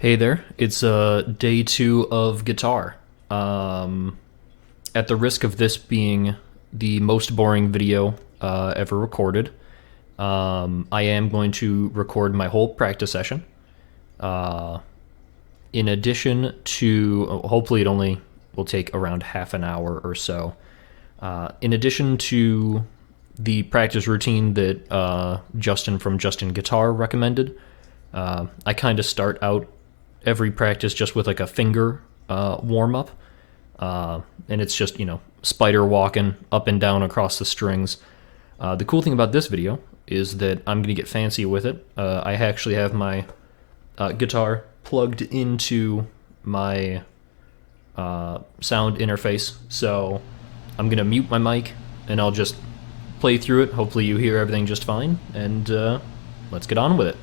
Hey there, it's day 2 of guitar. Um, at the risk of this being the most boring video ever recorded, I am going to record my whole practice session. Uh, in addition to, hopefully, it only will take around half an hour or so. In addition to the practice routine that Justin from Justin Guitar recommended, I kind of start out every practice just with like a finger warm up, and it's just spider walking up and down across the strings. The cool thing about this video is that I'm gonna get fancy with it. I actually have my guitar plugged into my sound interface, so I'm gonna mute my mic and I'll just play through it. Hopefully, you hear everything just fine, and let's get on with it.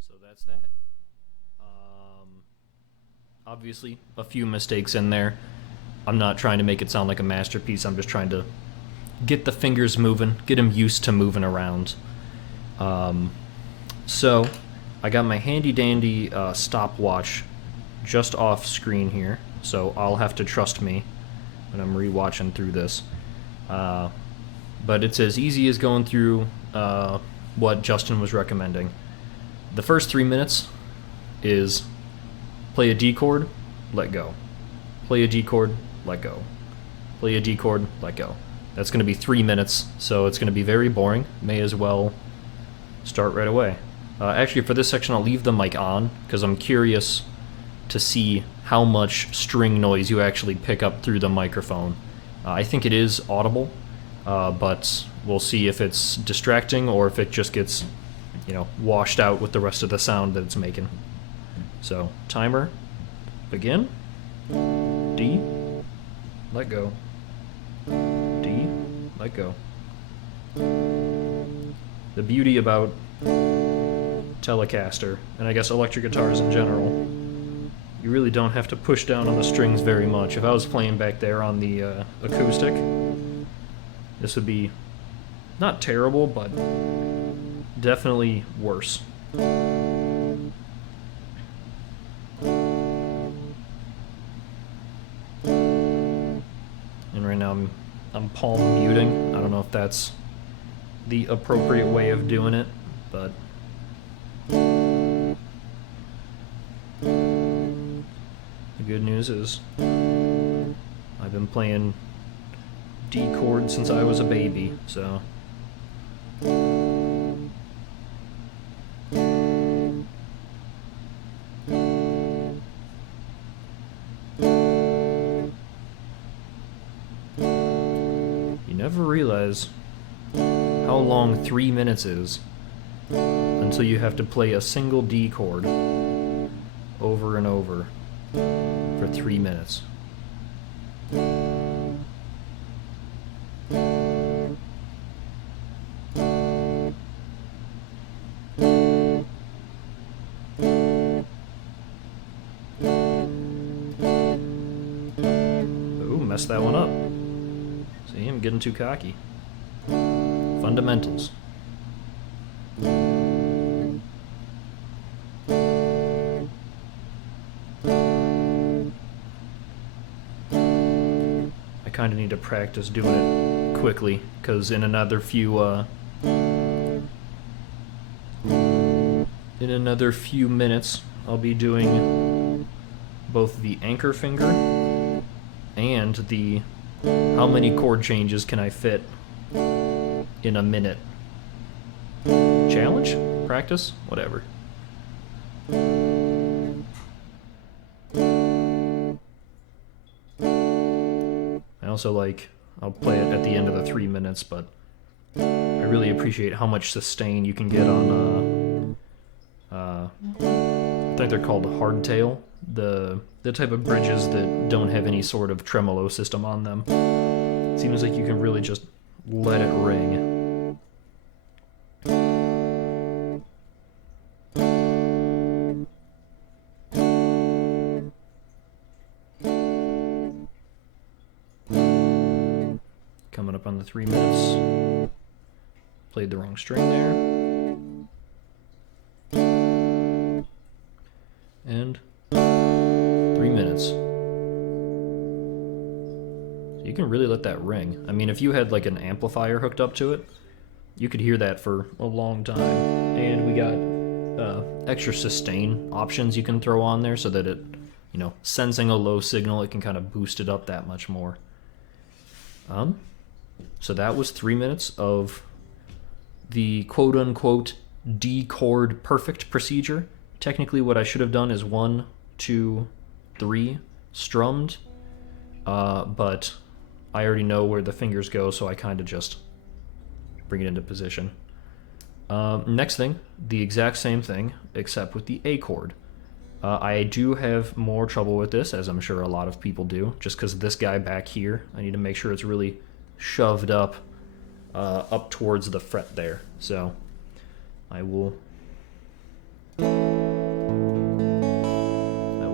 So that's that. Obviously, a few mistakes in there. I'm not trying to make it sound like a masterpiece. I'm just trying to get the fingers moving, get them used to moving around. So, I got my handy dandy stopwatch just off screen here, so I'll have to trust me when I'm rewatching through this. But it's as easy as going through what Justin was recommending. The first 3 minutes is play a D chord, let go. Play a D chord, let go. Play a D chord, let go. That's going to be 3 minutes, so it's going to be very boring. May as well start right away. Actually, for this section, I'll leave the mic on because I'm curious to see how much string noise you actually pick up through the microphone. I think it is audible, but we'll see if it's distracting or if it just gets, washed out with the rest of the sound that it's making. So, timer, begin, D, let go, D, let go. The beauty about Telecaster, and I guess electric guitars in general, you really don't have to push down on the strings very much. If I was playing back there on the acoustic, this would be not terrible, but definitely worse. And right now I'm palm muting. I don't know if that's the appropriate way of doing it, but the good news is I've been playing D chords since I was a baby, so you never realize how long 3 minutes is until you have to play a single D chord over and over for 3 minutes. messed that one up. See, I'm getting too cocky. Fundamentals. I kind of need to practice doing it quickly, because in another few minutes, I'll be doing both the anchor finger and the how many chord changes can I fit in a minute challenge? Practice? Whatever. I also I'll play it at the end of the 3 minutes, but I really appreciate how much sustain you can get on, I think they're called hardtail, the type of bridges that don't have any sort of tremolo system on them. It seems like you can really just let it ring. Coming up on the 3 minutes. Played the wrong string there. And 3 minutes. So you can really let that ring. I mean, if you had like an amplifier hooked up to it, you could hear that for a long time. And we got extra sustain options you can throw on there so that it, you know, sensing a low signal, it can kind of boost it up that much more. So that was 3 minutes of the quote-unquote D-chord perfect procedure. Technically what I should have done is 1, 2, 3 strummed, but I already know where the fingers go, so I kind of just bring it into position. Next thing, the exact same thing, except with the A chord. I do have more trouble with this, as I'm sure a lot of people do, just because this guy back here, I need to make sure it's really shoved up towards the fret there. So I will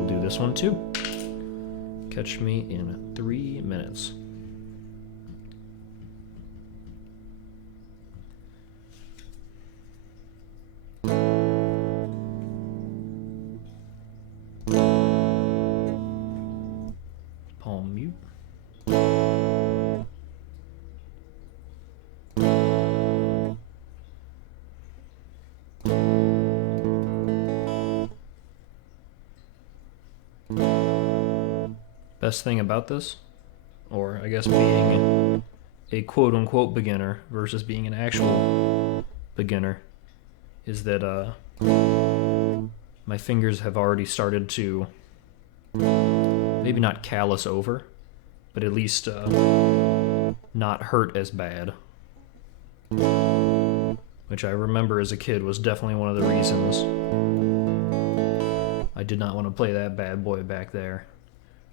do this one too. Catch me in 3 minutes. Palm mute. Best thing about this, or I guess being a quote-unquote beginner versus being an actual beginner, is that my fingers have already started to maybe not callous over, but at least not hurt as bad. Which I remember as a kid was definitely one of the reasons I did not want to play that bad boy back there.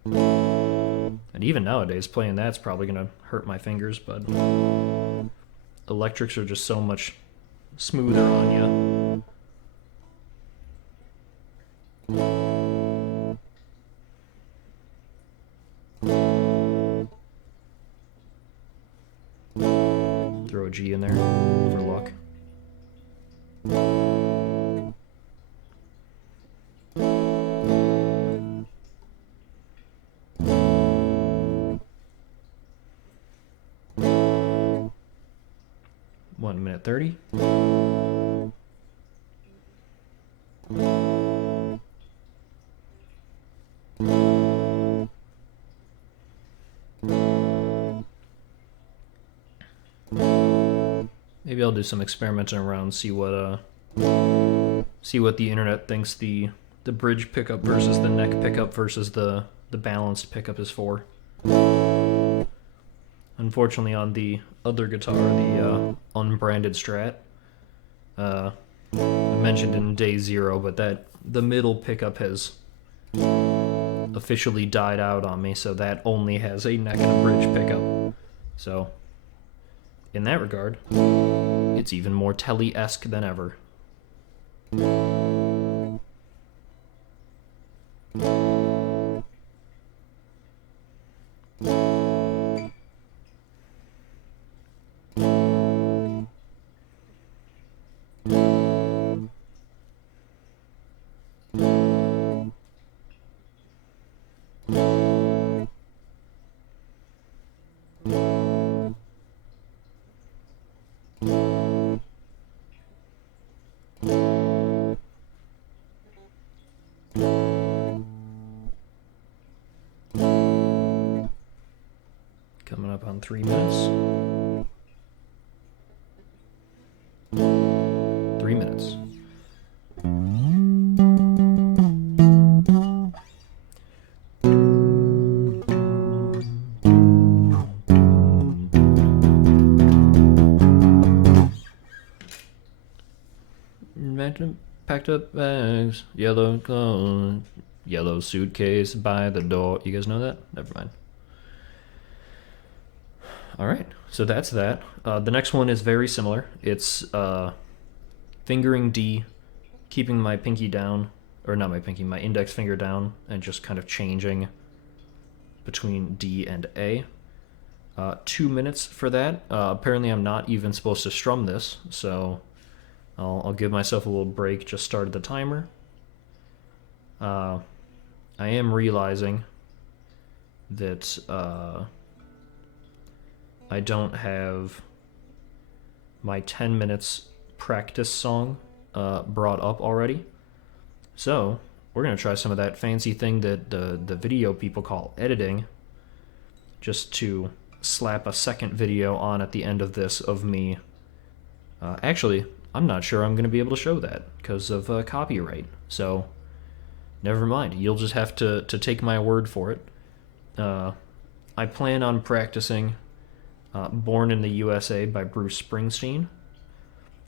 And even nowadays, playing that's probably going to hurt my fingers, but electrics are just so much smoother on you. Throw a G in there for luck. One minute 30. Maybe I'll do some experimenting around, see what the internet thinks the bridge pickup versus the neck pickup versus the balanced pickup is for. Unfortunately, on the other guitar, the unbranded Strat, I mentioned in day 0, but the middle pickup has officially died out on me, so that only has a neck and a bridge pickup. So, in that regard, it's even more Telly-esque than ever. around 3 minutes. 3 minutes. Packed up bags, yellow clothes, yellow suitcase by the door. You guys know that? Never mind. All right, so that's that. The next one is very similar. It's fingering D, keeping my pinky down, or not my pinky, my index finger down, and just kind of changing between D and A. 2 minutes for that. Apparently I'm not even supposed to strum this, so I'll give myself a little break, just started the timer. I am realizing that I don't have my 10 minutes practice song brought up already. So we're going to try some of that fancy thing that the video people call editing, just to slap a second video on at the end of this of me. Actually, I'm not sure I'm going to be able to show that because of copyright. So never mind. You'll just have to take my word for it. I plan on practicing Born in the USA by Bruce Springsteen.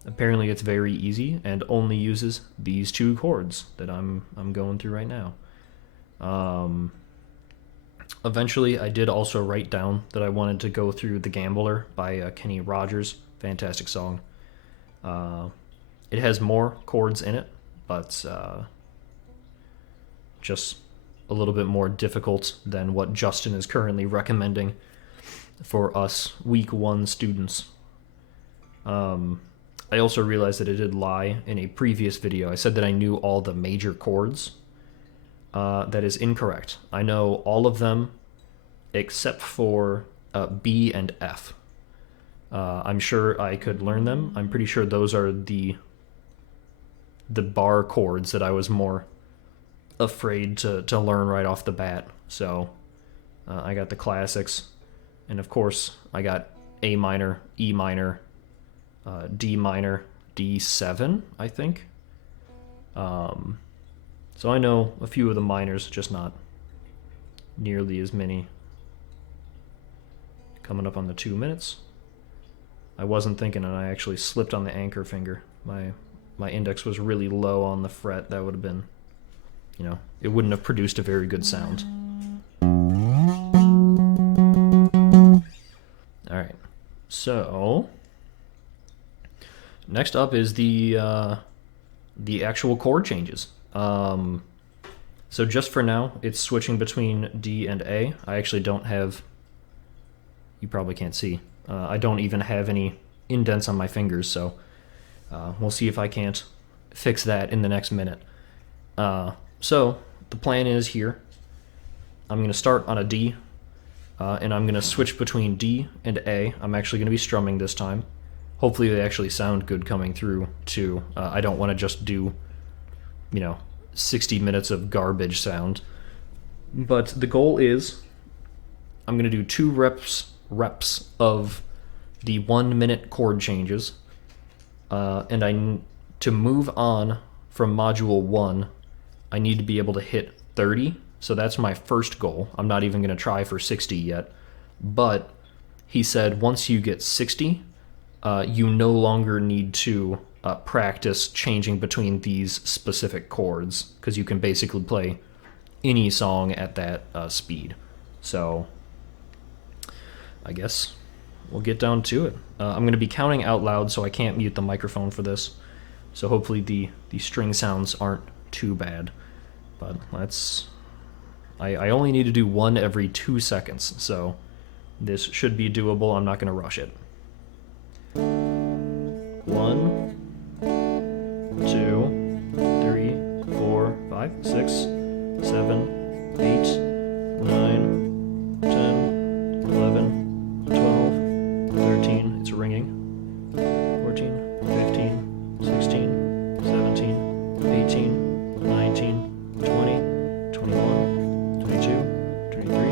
Apparently it's very easy and only uses these two chords that I'm going through right now. Eventually I did also write down that I wanted to go through The Gambler by Kenny Rogers. Fantastic song. It has more chords in it, but just a little bit more difficult than what Justin is currently recommending for us week 1 students. I also realized that it did lie in a previous video. I said that I knew all the major chords. That is incorrect. I know all of them except for B and F. I'm sure I could learn them. I'm pretty sure those are the bar chords that I was more afraid to learn right off the bat. So I got the classics. And of course, I got A minor, E minor, D minor, D7, I think. So I know a few of the minors, just not nearly as many. Coming up on the 2 minutes. I wasn't thinking, and I actually slipped on the anchor finger. My index was really low on the fret. That would have been, it wouldn't have produced a very good sound. All right, so next up is the actual chord changes. So just for now, it's switching between D and A. I actually don't have, you probably can't see, I don't even have any indents on my fingers, so we'll see if I can't fix that in the next minute. So the plan is here. I'm going to start on a D, and I'm going to switch between D and A. I'm actually going to be strumming this time. Hopefully they actually sound good coming through, too. I don't want to just do, 60 minutes of garbage sound. But the goal is I'm going to do 2 reps of the 1 minute chord changes. And to move on from module 1, I need to be able to hit 30. So that's my first goal. I'm not even going to try for 60 yet. But he said once you get 60, you no longer need to practice changing between these specific chords, because you can basically play any song at that speed. So I guess we'll get down to it. I'm going to be counting out loud, so I can't mute the microphone for this. So hopefully the string sounds aren't too bad. But I only need to do 1 every 2 seconds, so this should be doable. I'm not going to rush it. 1, 2, 3, 4, 5, 6, 7, 8, 9, 10, 11, 12, 13, it's ringing, 14, 15, 16, 17, 18, 19, 20, 21, 22, 23,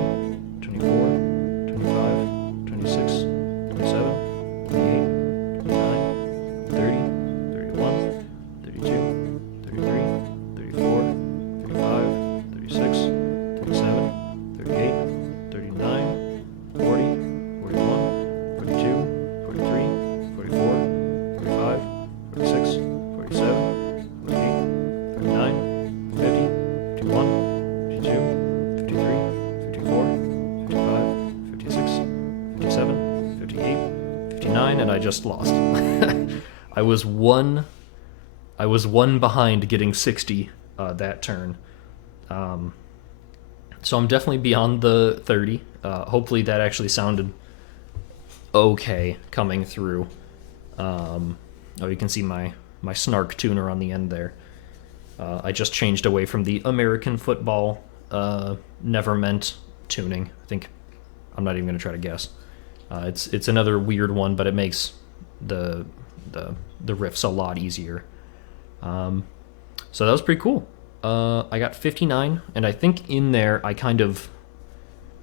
24, 25, 26, I just lost. I was one behind getting 60 that turn. So I'm definitely beyond the 30. Hopefully that actually sounded okay coming through. Oh, you can see my snark tuner on the end there. I just changed away from the American football never meant tuning. I think I'm not even gonna try to guess. It's another weird one, but it makes the riffs a lot easier. So that was pretty cool. I got 59, and I think in there I kind of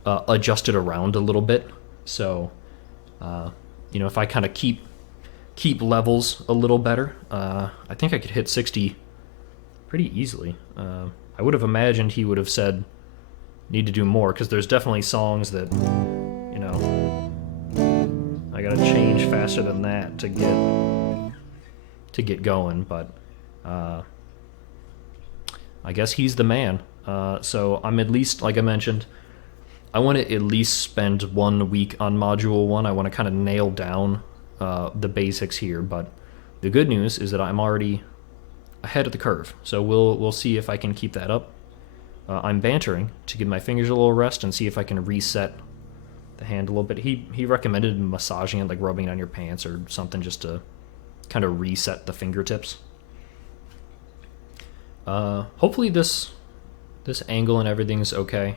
adjusted around a little bit. So, if I kind of keep levels a little better, I think I could hit 60 pretty easily. I would have imagined he would have said need to do more, because there's definitely songs that, I gotta change faster than that to get going, but I guess he's the man. So I'm at least, like I mentioned, I want to at least spend 1 week on Module 1. I want to kind of nail down the basics here, but the good news is that I'm already ahead of the curve, so we'll see if I can keep that up. I'm bantering to give my fingers a little rest and see if I can reset the hand a little bit. He recommended massaging it, like rubbing it on your pants or something, just to kind of reset the fingertips. Hopefully this angle and everything's okay.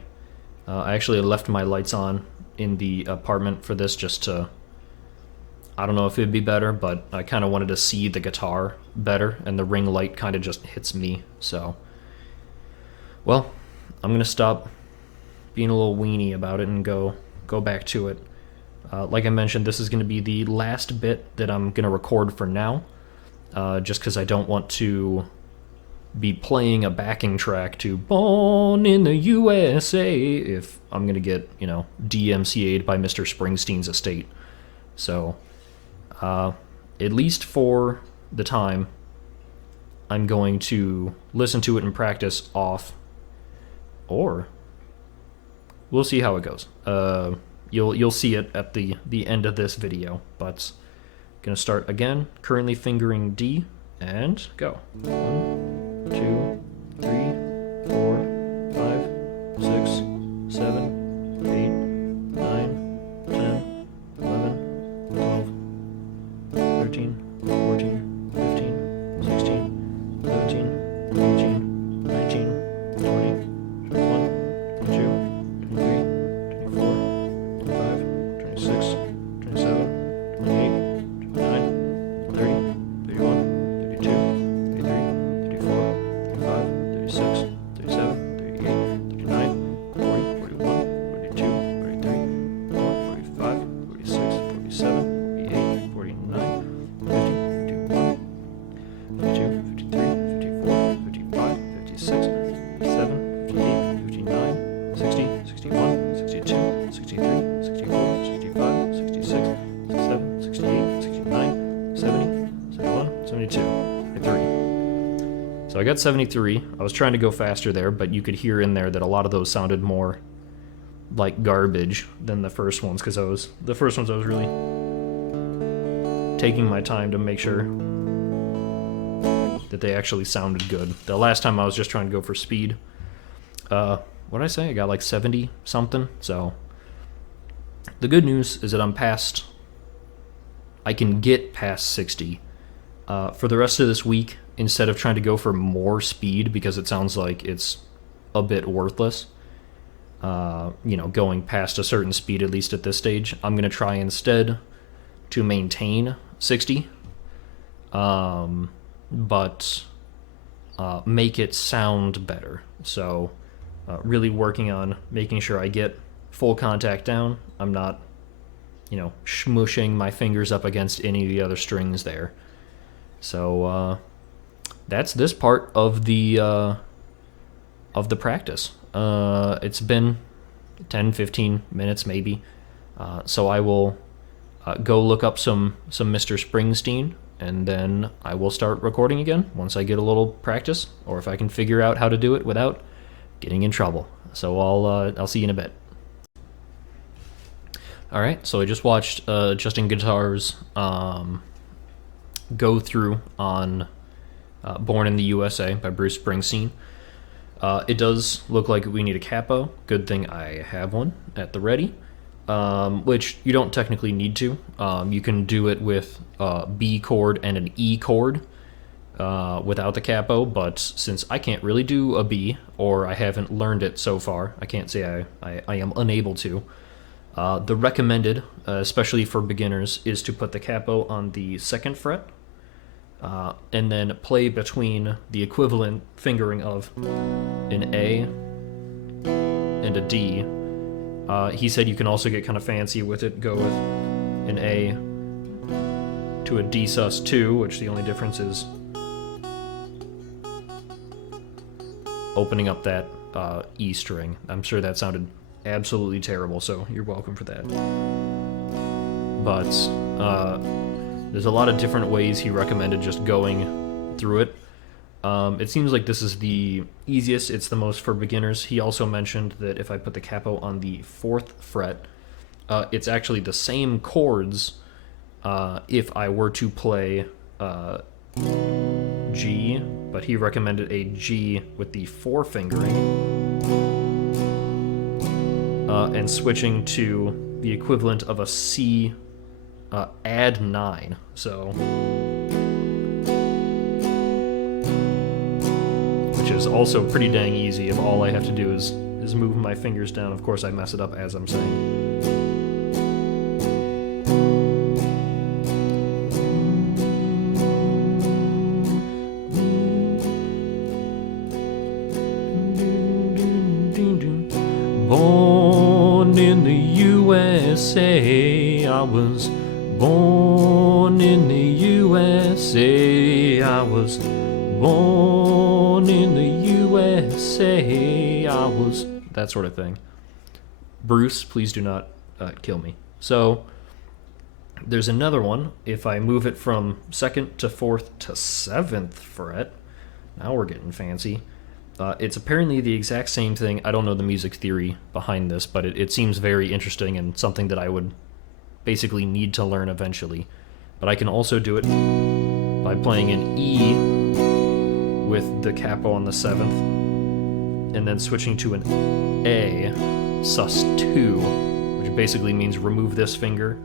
I actually left my lights on in the apartment for this just to, I don't know if it'd be better, but I kind of wanted to see the guitar better, and the ring light kind of just hits me. So, well, I'm gonna stop being a little weenie about it and go back to it. Like I mentioned, this is going to be the last bit that I'm going to record for now, just because I don't want to be playing a backing track to Born in the USA if I'm going to get, DMCA'd by Mr. Springsteen's estate. So, at least for the time, I'm going to listen to it and practice off, or we'll see how it goes. You'll see it at the end of this video, but gonna start again, currently fingering D, and go. 1, 2, 3, 4, 5, 6, 7, 8, 9, 10, 11, 12, 13, 14, 15, 16, 17, 18, 19, 20, 21, 22, 23, 24, 25, 26, 27, 28, 29, 30, 31, 32, 33, 34, 35, 36, 37, 38, 39, 40, 41, 42, 43, 44, 45, 46, 47, 48, 49, 50, 51, 52, 53, 54, 55, 56, 57, 58, 59, 60, 61, 62, 63, 64, 65, 66, 67, 68, 69, 70, 71, 72, 73. So I got 73. I was trying to go faster there, but you could hear in there that a lot of those sounded more like garbage than the first ones, because the first ones I was really taking my time to make sure that they actually sounded good. The last time I was just trying to go for speed. What did I say? I got like 70 something. So the good news is that I can get past 60. For the rest of this week, instead of trying to go for more speed because it sounds like it's a bit worthless, going past a certain speed, at least at this stage, I'm going to try instead to maintain 60, but make it sound better. So really working on making sure I get full contact down. I'm not, smushing my fingers up against any of the other strings there. So that's this part of the practice. It's been 10-15 minutes maybe, so I will go look up some Mr. Springsteen, and then I will start recording again once I get a little practice, or if I can figure out how to do it without getting in trouble. So I'll see you in a bit. All right, so I just watched Justin Guitar's go through on Born in the USA by Bruce Springsteen. It does look like we need a capo. Good thing I have one at the ready, which you don't technically need to. You can do it with a B chord and an E chord without the capo, but since I can't really do a B, or I haven't learned it so far, I can't say I am unable to. The recommended, especially for beginners, is to put the capo on the 2nd fret, and then play between the equivalent fingering of an A and a D. He said you can also get kind of fancy with it, go with an A to a D sus2, which the only difference is opening up that E string. I'm sure that sounded absolutely terrible, so you're welcome for that. But there's a lot of different ways he recommended just going through it. It seems like this is the easiest, it's the most for beginners. He also mentioned that if I put the capo on the 4th fret, it's actually the same chords if I were to play G, but he recommended a G with the 4 fingering, and switching to the equivalent of a C add 9. So, which is also pretty dang easy if all I have to do is move my fingers down. Of course, I mess it up as I'm saying. Born in the USA, I was born in the USA, I was born in the USA, I was... that sort of thing. Bruce, please do not kill me. So, there's another one. If I move it from 2nd to 4th to 7th fret, now we're getting fancy. It's apparently the exact same thing. I don't know the music theory behind this, but it seems very interesting and something that I would basically need to learn eventually. But I can also do it by playing an E with the capo on the 7th, and then switching to an A sus2, which basically means remove this finger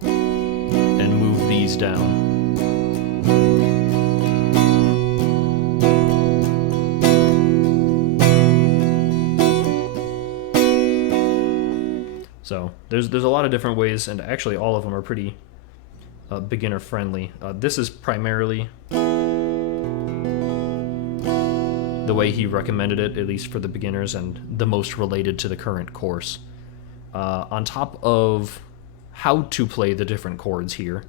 and move these down. So there's a lot of different ways, and actually all of them are pretty beginner friendly. This is primarily the way he recommended it, at least for the beginners, and the most related to the current course. On top of how to play the different chords here,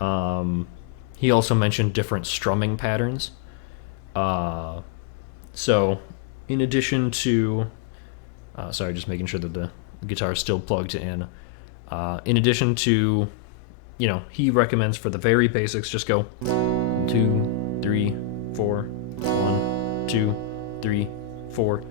he also mentioned different strumming patterns. So in addition to... sorry, just making sure that the guitar is still plugged in. In addition to, you know, he recommends for the very basics, just go 2, 3, 4, 1, 2, 3, 4,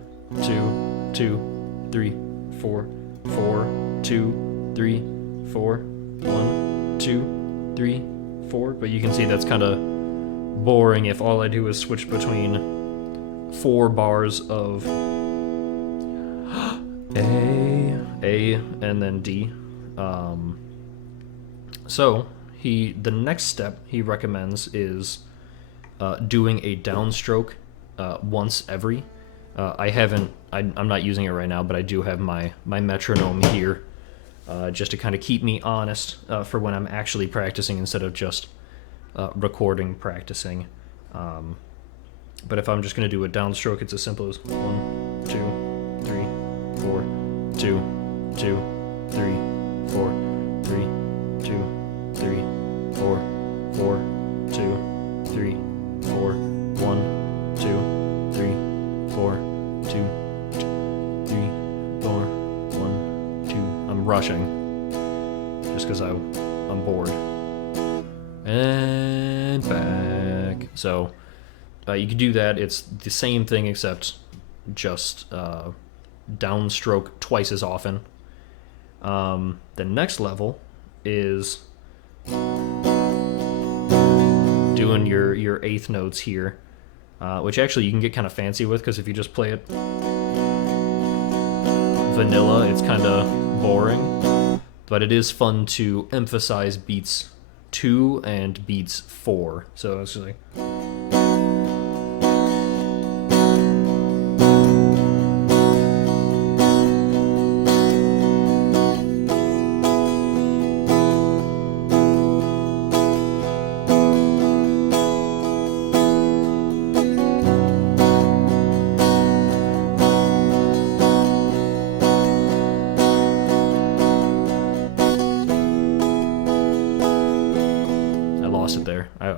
2, 2, 3, 4, 4, 2, 3, 4, 1, 2, 3, 4. But you can see that's kind of boring if all I do is switch between 4 bars of A, and then D. So the next step he recommends is doing a downstroke once every. I'm not using it right now, but I do have my metronome here, just to kind of keep me honest for when I'm actually practicing instead of just recording practicing. But if I'm just going to do a downstroke, it's as simple as 1, 2, 3, 4, 2, 2, 3, 4, 3, 2, 3, 4, 4, 2, 3, 4, 1, 2, 3, 4, 2, 3, 4, 1, 2. I'm rushing just because I'm bored. And back. So you can do that. It's the same thing except just downstroke twice as often. The next level is doing your eighth notes here, which actually you can get kind of fancy with, because if you just play it vanilla, it's kind of boring. But it is fun to emphasize beats 2 and beats 4. So it's just like.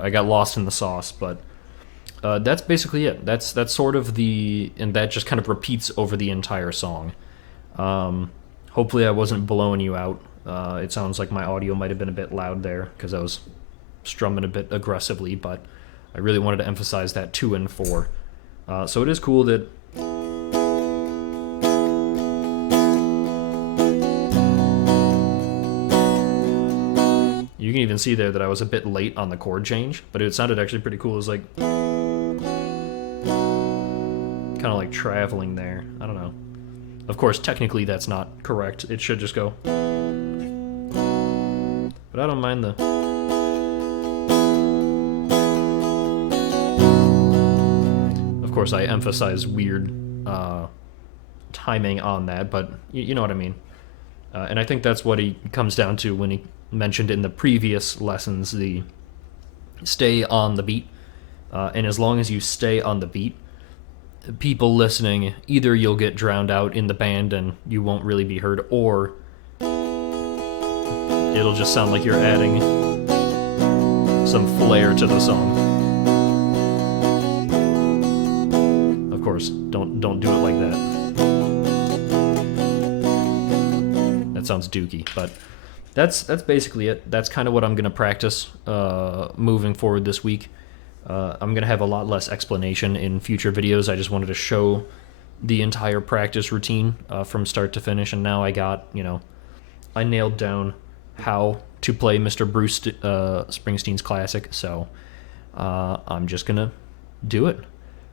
I got lost in the sauce, but that's basically it. That's sort of and that just kind of repeats over the entire song. Hopefully I wasn't blowing you out. It sounds like my audio might have been a bit loud there because I was strumming a bit aggressively, but I really wanted to emphasize that 2 and 4. So it is cool that you can even see there that I was a bit late on the chord change, but it sounded actually pretty cool. It was like kind of like traveling there. I don't know. Of course, technically that's not correct. It should just go. But I don't mind the. Of course, I emphasize weird timing on that, but you know what I mean. And I think that's what he comes down to when he mentioned in the previous lessons, the stay on the beat. And as long as you stay on the beat, people listening, either you'll get drowned out in the band and you won't really be heard, or it'll just sound like you're adding some flair to the song. Of course, don't do it like that. That sounds dookie, but that's basically it. That's kind of what I'm going to practice moving forward this week. I'm going to have a lot less explanation in future videos. I just wanted to show the entire practice routine from start to finish, and now I got, I nailed down how to play Mr. Bruce Springsteen's classic, so I'm just going to do it.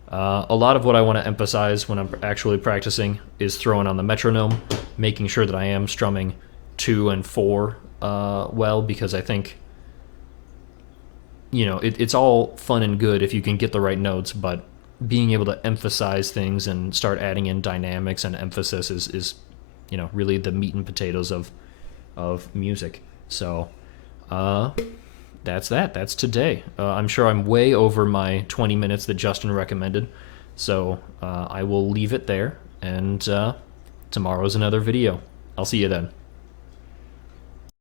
A lot of what I want to emphasize when I'm actually practicing is throwing on the metronome, making sure that I am strumming 2 and 4 well, because I think it's all fun and good if you can get the right notes, but being able to emphasize things and start adding in dynamics and emphasis is really the meat and potatoes of music. So that's today. I'm sure I'm way over my 20 minutes that Justin recommended, so I will leave it there, and tomorrow's another video. I'll see you then.